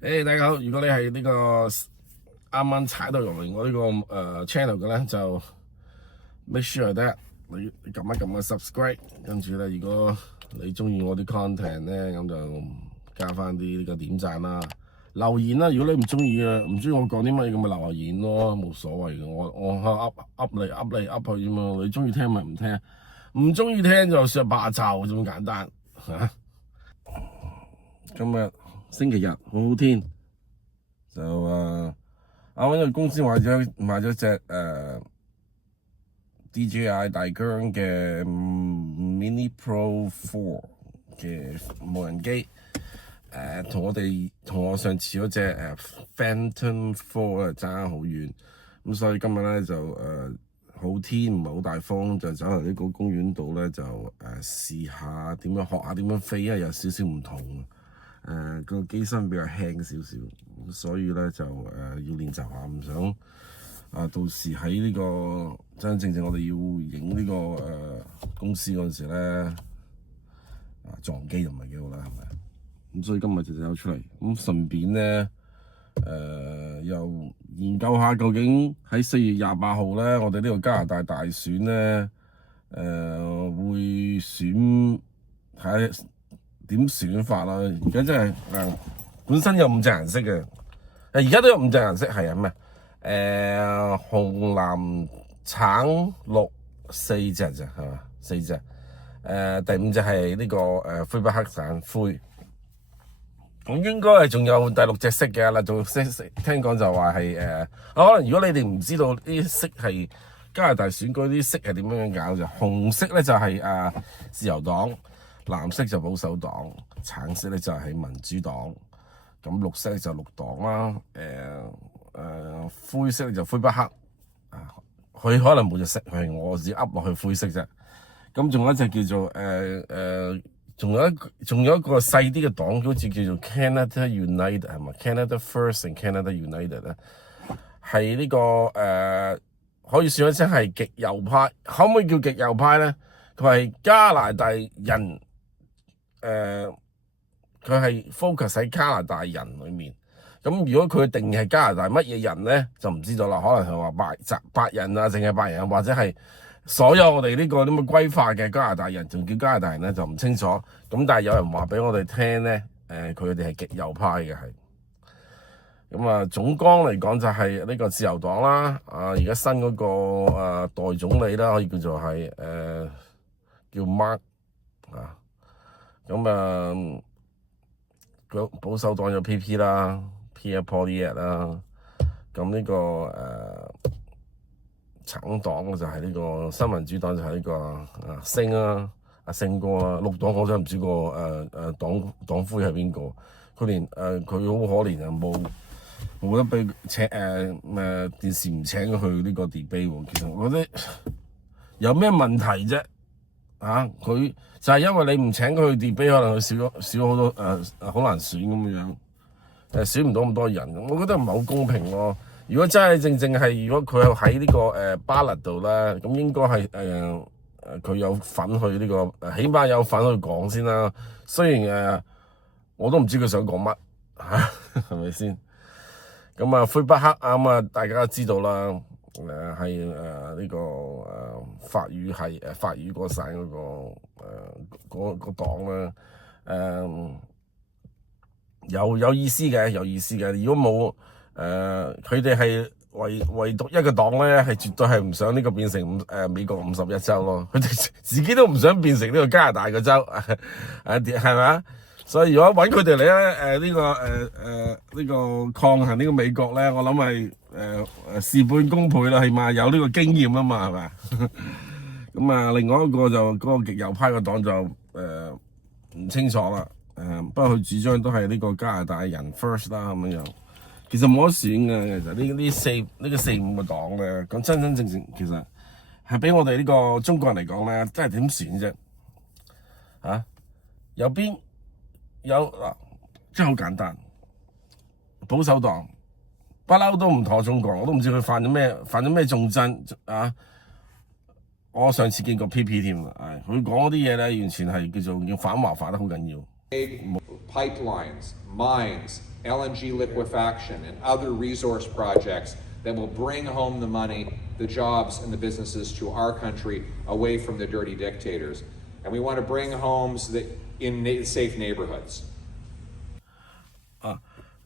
大家好！如果你係呢個啱啱踩到入嚟我呢個channel 嘅咧，就 make sure that 你撳一撳個 subscribe，跟住咧，如果你中意我啲 content 咧，咁就加翻啲呢個點讚啦、留言啦。如果你唔中意啊，唔中意我講啲乜嘢，咁咪留下言咯，冇所謂嘅。我噏嚟噏去啫嘛，你中意聽咪唔聽，唔中意聽就算霸罩咁簡單嚇。今日星期日，好好天，就我揾個公司買咗隻DJI 大疆嘅Mini Pro 4嘅無人機，同我上次嗰隻Phantom 4爭好遠，咁所以今日咧就好天唔係好大風，就走嚟呢個公園度咧就試下點樣學下點樣飛，因為有少少唔同。個機身比較輕少少，所以咧就要練習下，唔想到時喺呢個真真正正我哋要影呢個公司嗰陣時咧撞機就唔係幾好啦，係咪？咁所以今日就走出嚟，咁順便咧又研究下究竟喺4月28號咧，我哋呢個加拿大大選咧會選喺點選法啦？而家真係本身有5隻顏色嘅，而家都有5隻顏色係啊咩？紅藍橙綠4隻咋係嘛？4隻第5隻係呢個灰不黑散灰。咁應該係仲有第6隻色嘅啦，仲色聽講就話係可能如果你哋唔知道呢啲色係加拿大選舉啲色係點樣搞就紅色咧就係自由黨。藍色就保守黨，橙色咧就係民主黨，咁綠色就綠黨啦，灰色就灰不黑，佢可能冇隻色，係我自己噏落去灰色啫。咁仲有一隻叫做仲有一個細啲嘅黨，好似叫做 Canada United 係咪 ？Canada First and Canada United 咧，係呢個可以算一聲係極右派，可唔可以叫極右派咧？佢係加拿大人。佢係 focus 喺加拿大人裏面，咁如果佢定義係加拿大乜嘢人咧，就唔知道啦。可能係話白人啊，淨係白人，或者係所有我哋呢個咁嘅歸化嘅加拿大人，仲叫加拿大人咧，就唔清楚。咁但係有人話俾我哋聽咧，佢哋係極右派嘅係。咁總綱嚟講就係呢個自由黨啦。而家新嗰個代總理啦，可以叫做係叫 Mark 啊。咁保守黨有 PP 啦 ，Pierre Poilievre 啦，咁呢個橙黨就係呢個新民主黨就係呢個星啦，阿星哥啦，綠黨我真係唔知個黨魁係邊個，佢連佢好可憐啊，冇得俾請電視唔請佢去呢個 debate 喎，其實我覺得有咩問題啫？佢就係因為你唔請佢去 debate，可能佢少好多好難選咁樣，選唔到咁多人，我覺得唔係好公平咯。如果真係正係，如果佢喺呢個ballot度咧，咁應該係佢有份去呢個，起碼有份去講先啦。雖然我都唔知佢想講乜係咪先？咁灰不黑咁大家都知道啦。係呢個法語係法語嗰省嗰個黨啦，有意思嘅，有意思嘅。如果冇佢哋係唯獨一個黨咧，係絕對係唔想呢個變成美國51州咯。佢哋自己都唔想變成呢個加拿大嘅州，係咪啊？所以如果揾佢哋嚟咧，呢個抗衡呢個美國咧，我諗係事半功倍啦，起碼有呢個經驗啊嘛，係咪？咁另外一個就嗰個極右派嘅黨就唔清楚啦。不過佢主張都係呢個加拿大人 first 啦咁樣。其實冇得選嘅，其實呢個4-5個黨咧，講真真正正其實係俾我哋呢個中國人嚟講咧，真係點選啫？有邊？嗱，真係好簡單。保守黨不嬲都唔妥中國，我都唔知佢犯咗咩重真啊！我上次見過 PP 添啊，佢講嗰啲嘢咧，完全係叫做要反華反得好緊要。Pipelines, mines, LNG liquefaction, and other resource projects that will bring home the money, the jobs, and the businesses to our country away from the dirty dictators. And we want to bring homes that in safe neighborhoods.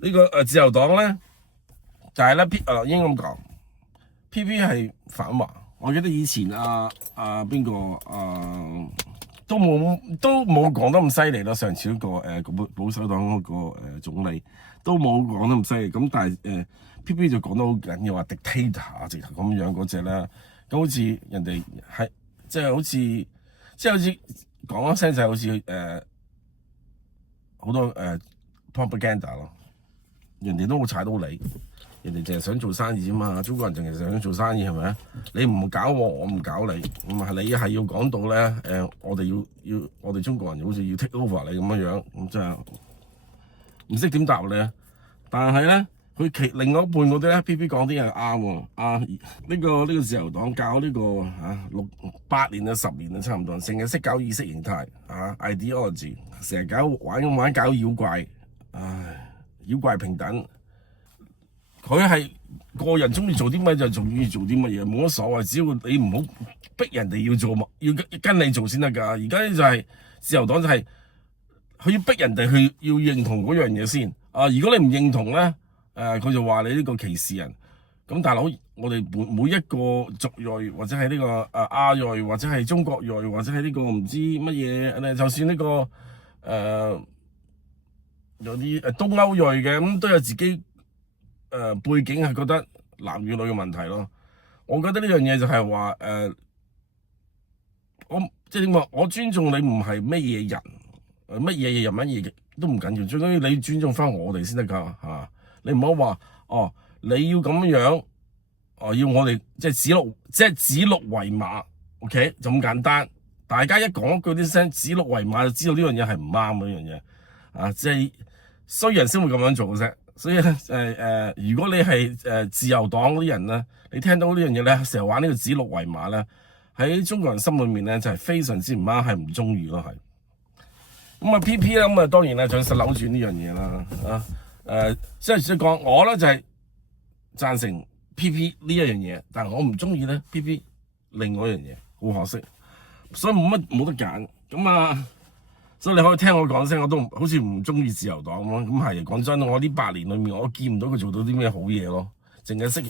呢個自由黨咧就係咧應該咁講，PP 係反華。我記得以前邊個都冇講得咁犀利啦。上次嗰個保守黨嗰個總理都冇講得咁犀利。咁但係PP 就講得好緊要，話 dictator 直頭咁樣嗰隻啦。咁好似人哋係即係好似講一聲就係好似好多propaganda 咯。人哋都冇踩到你，人哋淨係想做生意啫嘛。中國人淨係想做生意係咪啊？你唔搞我唔搞你，咁係你係要講到咧我哋要我哋中國人好似要 take over 你咁樣，咁真係唔識點答你啊！但係咧，佢另外一半嗰啲咧 ，PP 講啲嘢啱喎。呢個自由黨搞呢個8年啊10年啊差唔多，成日識搞意識形態ideology， 成日玩搞妖怪，唉。妖怪平等，佢係個人中意做啲乜就中意做啲乜嘢，冇乜所謂。只要你唔好逼人哋要做，要跟你做先得㗎。而家就係自由黨就係佢要逼人哋去要認同嗰樣嘢先。如果你唔認同咧，佢就話你呢個歧視人。咁大佬，我哋每一個族裔或者係呢個亞裔或者係中國裔或者係呢個唔知乜嘢，就算呢個有啲東歐裔嘅咁都有自己背景係覺得男與女嘅問題咯。我覺得呢樣嘢就係話我即係點講？我尊重你唔係乜嘢人，乜嘢人乜嘢都唔緊要，最緊要你尊重翻我哋先得㗎嚇。你唔好話你要咁樣要我哋即係指鹿為馬 ，OK 就咁簡單。大家一講一句啲聲指鹿為馬，就知道呢樣嘢係唔啱嘅呢樣嘢即係。衰人先會咁樣做嘅啫，所以如果你係自由黨嗰啲人咧，你聽到呢樣嘢咧，成日玩呢個指鹿為馬咧，喺中國人心裏面咧就係非常之唔啱，係唔中意咯，係。咁PP 咧，咁當然啦，想扭轉呢樣嘢啦，即係講我咧就係贊成 PP 呢一樣嘢，但係我唔中意咧 PP 另外一樣嘢，好可惜，所以冇得揀咁所以你可以聽我講聲，我都好似唔中意自由黨咯。咁係講真，我呢8年裏面，我見唔到佢做到啲咩好嘢咯。淨係識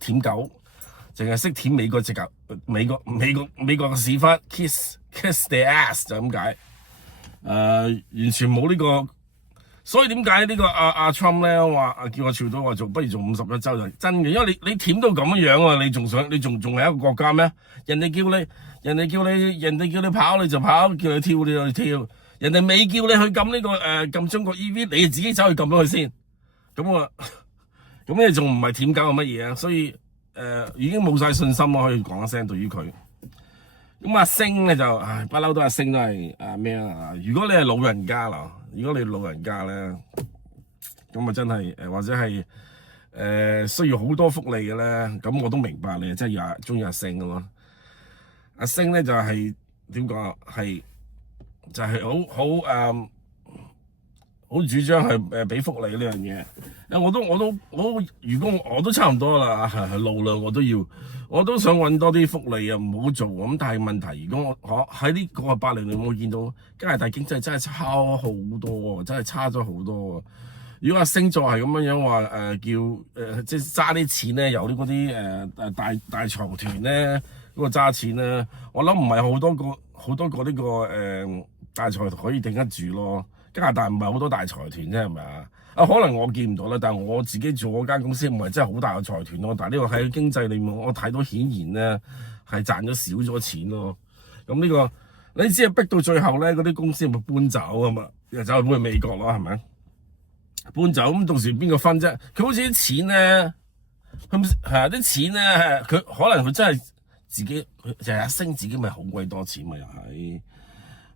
舔狗，淨係識舔美國隻狗，美國嘅屎忽 kiss their ass 就咁解。完全冇呢個。所以點解呢個阿 Trump 咧話叫我朝到話不如做51週就真嘅，因為你舔到咁樣啊，你仲係一個國家咩？人哋叫你跑你就跑，叫你跳你就跳。人哋未叫你去撳呢個撳中國 EV， 你自己走去撳咗佢先，咁你仲唔係舔狗係乜嘢啊？所以已經冇晒信心咯，可以講一聲對於佢。咁阿星咧就不嬲都阿星都係咩啊？如果你係老人家啦，咧，咁真係或者係需要好多福利嘅咧，咁我都明白你真係中意阿星嘅咯。阿星咧就係點講啊？就係好主張係俾福利呢樣嘢，如果我都差唔多啦，路量我都想揾多啲福利啊，唔好做咁。但係問題，如果我喺呢個8年裏面，我見到加拿大經濟真係差好多，真係差咗好多。如果阿星座係咁樣話叫即係揸啲錢咧，由嗰啲大財團咧嗰個揸錢咧，我諗唔係好多個呢個大財團可以頂得住咯。加拿大唔係好多大財團啫，係咪啊？可能我見唔到啦，但係我自己做嗰間公司唔係真係好大嘅財團咯。但係呢個喺經濟裏面，我睇到顯然咧係賺咗少咗錢咯。咁呢個你只係逼到最後咧，嗰啲公司咪搬走啊嘛，又走去搬去美國咯，係咪？搬走咁到時邊個分啫？佢好似啲錢咧，啲錢咧，佢可能佢真係自己佢就係升自己咪好鬼多錢嘛，又係。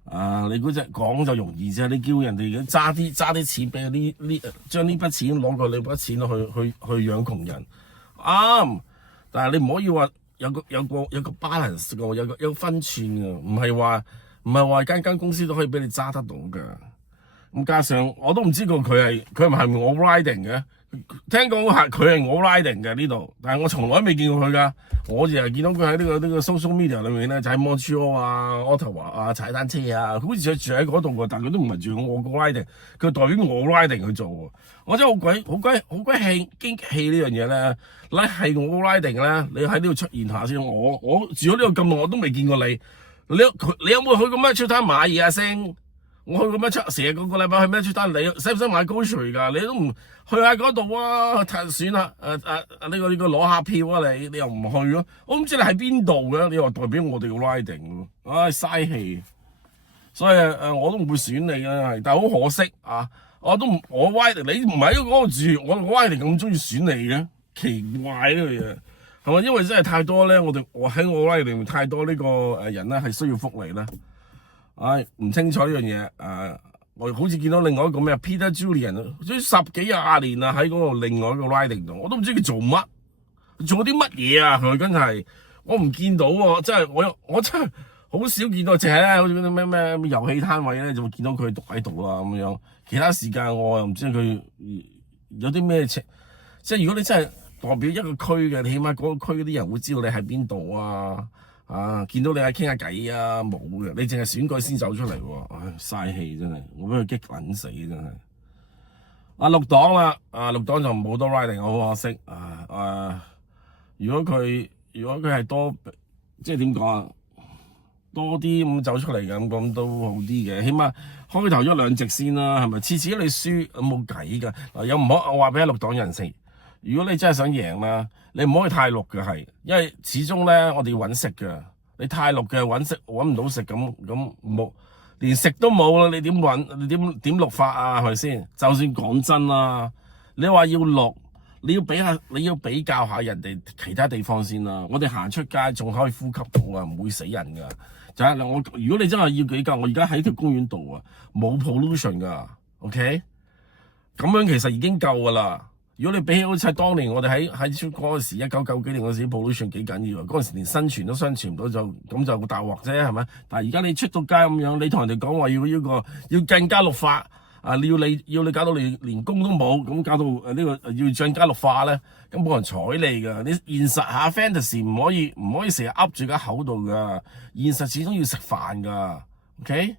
你嗰隻講就容易啫，你叫人哋揸啲錢俾將呢筆錢攞過你筆錢去養窮人，啱。但係你唔可以話有個 balance 嘅，有個分寸嘅，唔係話間公司都可以俾你揸得到嘅。咁加上我都唔知道佢係咪我 riding 嘅，聽講佢係我 riding 嘅呢度，但係我從來未見過佢㗎。我淨係見到佢喺呢個 social media 裏面咧，就喺 Montreal 啊、Ottawa 啊踩單車啊，佢好似住喺嗰度㗎，但係佢都唔係住我個 riding，佢代表我 riding 去做喎。我真係好鬼氣呢樣嘢咧！你係我 riding 咧，你喺呢度出現下先。我住咗呢度咁耐，我都未見過你。你有冇去過咩出攤買嘢啊？星？我去過咩出成日個禮拜去咩出攤？你使唔使買 grocery 㗎？你都唔去下嗰度啊？選下呢個攞下票啊！你又唔去咯？我唔知你喺邊度嘅，你話代表我哋個 riding 喎，嘥氣。所以我都唔會選你嘅，但係好可惜啊！我 riding 你唔喺嗰度住，我 riding 咁中意選你嘅，奇怪呢樣嘢係咪？因為真係太多咧，我喺我 riding 裏面太多呢個人咧係需要福利咧。唔清楚呢樣嘢。我好似見到另外一個咩 Peter Julian，所以10幾20年啦喺嗰個另外一個 riding 度，我都唔知佢做乜，做啲乜嘢啊？佢真係我唔見到喎，真係我真係好少見到，淨係咧好似嗰啲咩遊戲攤位咧就會見到佢獨喺度啦咁樣。其他時間我又唔知佢有啲咩即係如果你真係代表一個區嘅，你起碼嗰個區嗰啲人會知道你喺邊度啊！見到你喺傾下偈啊，冇嘅，你淨係選舉先走出嚟喎，嘥氣真係，我俾佢激撚死真係。綠黨啦，綠黨就冇多 riding，好可惜。如果佢係多，即係點講啊？多啲咁走出嚟咁都好啲嘅，起碼開頭1、2席先啦，係咪？次次你輸冇計㗎。又唔好我話俾綠黨人士，如果你真係想贏啦，你唔可以太綠嘅係，因為始終咧我哋要揾食嘅。你太綠嘅揾唔到食咁冇，連食都冇啦，你點揾？你點綠法啊？係咪先？就算講真啦，你話要綠，你要比較下人哋其他地方先啦。我哋行出街仲可以呼吸到啊，唔會死人㗎。就係如果你真係要比較，我而家喺條公園度啊，冇 pollution 㗎 ，OK？ 咁樣其實已經夠㗎啦。如果你比起好似當年我哋喺出嗰陣時1990幾年嗰時 pollution 幾緊要啊，嗰陣時連生存都生存唔到咁就大鑊啫，係咪？但係而家你出到街咁樣，你同人哋講話要更加綠化啊，要你搞到你連工都冇，咁搞到呢個要更加綠化咧，咁冇人睬你㗎。你現實下 fantasy 唔可以成日噏住喺口度㗎，現實始終要食飯㗎 ，OK？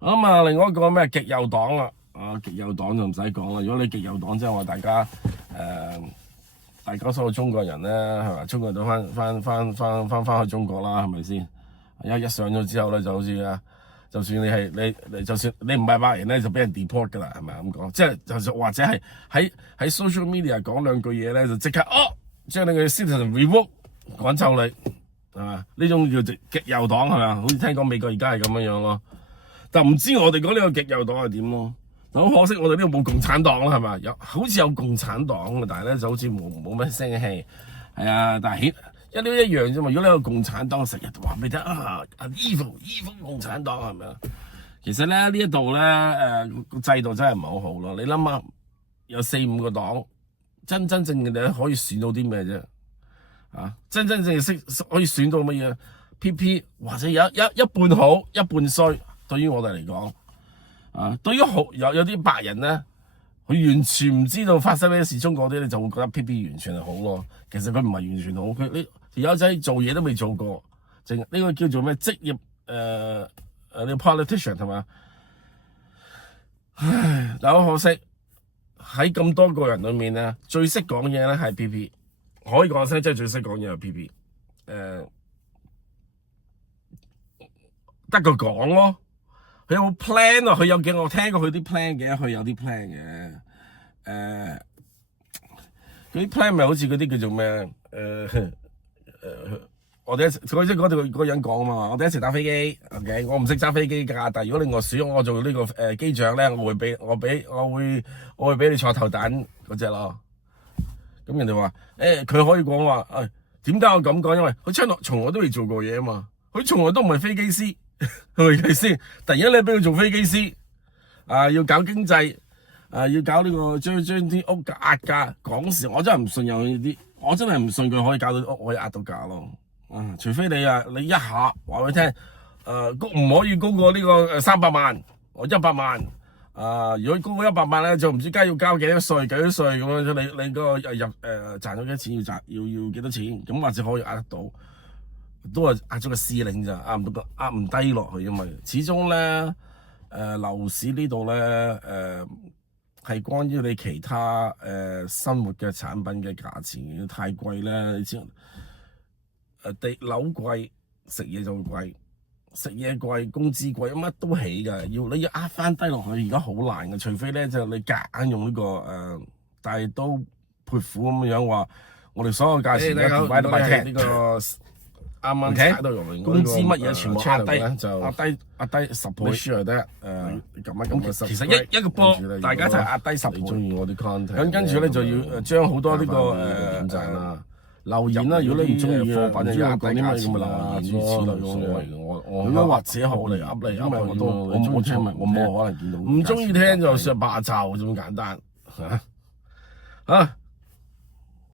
咁啊，另外一個咩極右黨啦。極右黨就唔使講啦。如果你極右黨即係話大家所有中國人咧，係咪？中國人都翻去中國啦，係咪先？一上咗之後咧，就好似就算你就算你唔係白人咧，就俾人 deport 㗎啦，係咪咁講？即係就或者係喺 social media 講兩句嘢咧，就即刻將你嘅 citizen revoke 趕走你，係嘛？呢種叫做極右黨係咪？好似聽講美國而家係咁樣樣咯，但唔知我哋講呢個極右黨係點咯？好可惜，我哋呢度冇共產黨啦，係嘛？好似有共產黨，但係咧就好似冇乜聲氣，係啊！但係一樣啫嘛。如果你有共產黨，成日話俾你聽evil 共產黨係咪啊？其實咧呢一度咧個制度真係唔係好好咯。你諗下，有4、5個黨，真正嘅你可以選到啲咩啫？真正可以選到乜嘢？PP 或者有一半好，一半衰，對於我哋嚟講。對於有啲白人咧，佢完全唔知道發生咩事，中國啲你就會覺得 PP 完全係好咯。其實佢唔係完全好，佢呢條友仔做嘢都未做過，呢個叫做咩職業你 politician 係嘛？唉，但好可惜喺咁多個人裏面咧，最識講嘢咧係 PP， 可以講聲真係最識講嘢係 PP， 得個講咯。佢有冇 plan 啊？佢有我聽過佢啲 plan 嘅，佢有啲 plan 嘅。嗰啲 plan 咪好似嗰啲叫做咩？我哋即係嗰個人講啊嘛，我哋一齊打飛機。OK， 我唔識揸飛機㗎，但係如果你我選我做呢個機長咧，我會俾你坐頭等嗰隻咯。咁人哋話佢可以講話點解我咁講？因為佢從來都未做過嘢啊嘛，佢從來都唔係飛機師。係咪先？突然間你俾佢做飛機師，要搞經濟，要搞呢個將啲屋壓價，講時我真係唔信有呢啲，我真係唔信佢可以搞到屋可以壓到價咯。除非你一下話俾佢聽，唔可以高過呢個300萬，我100萬，如果高過100萬咧，就唔知要交幾多稅咁樣，你嗰個賺咗幾多錢要幾多錢，咁或者可以壓得到，都係壓咗個司令咋，壓唔低落去，因為始終咧樓市呢度咧係關於你其他生活嘅產品嘅價錢，太貴咧，你知地樓貴，食嘢就會貴。食嘢貴，工資貴，乜都起㗎。你要壓翻低落去，而家好難嘅。除非咧就你夾硬用呢個大刀闊斧咁樣話，我哋所有價錢咧擺到係呢個啱啱踩到用工資乜嘢全部壓低，就壓低10倍。sure 得咁其實一個波，大家就壓低10倍。你中意我啲 content， 咁跟住咧就要將好多呢個點讚啦。留言啦，如果你唔中意貨品，就講啲乜咁咪留言咯，冇所謂嘅。我如果或者我嚟噏嚟，因為我冇聽，我冇可能見到。唔中意聽就上霸罩咁簡單嚇。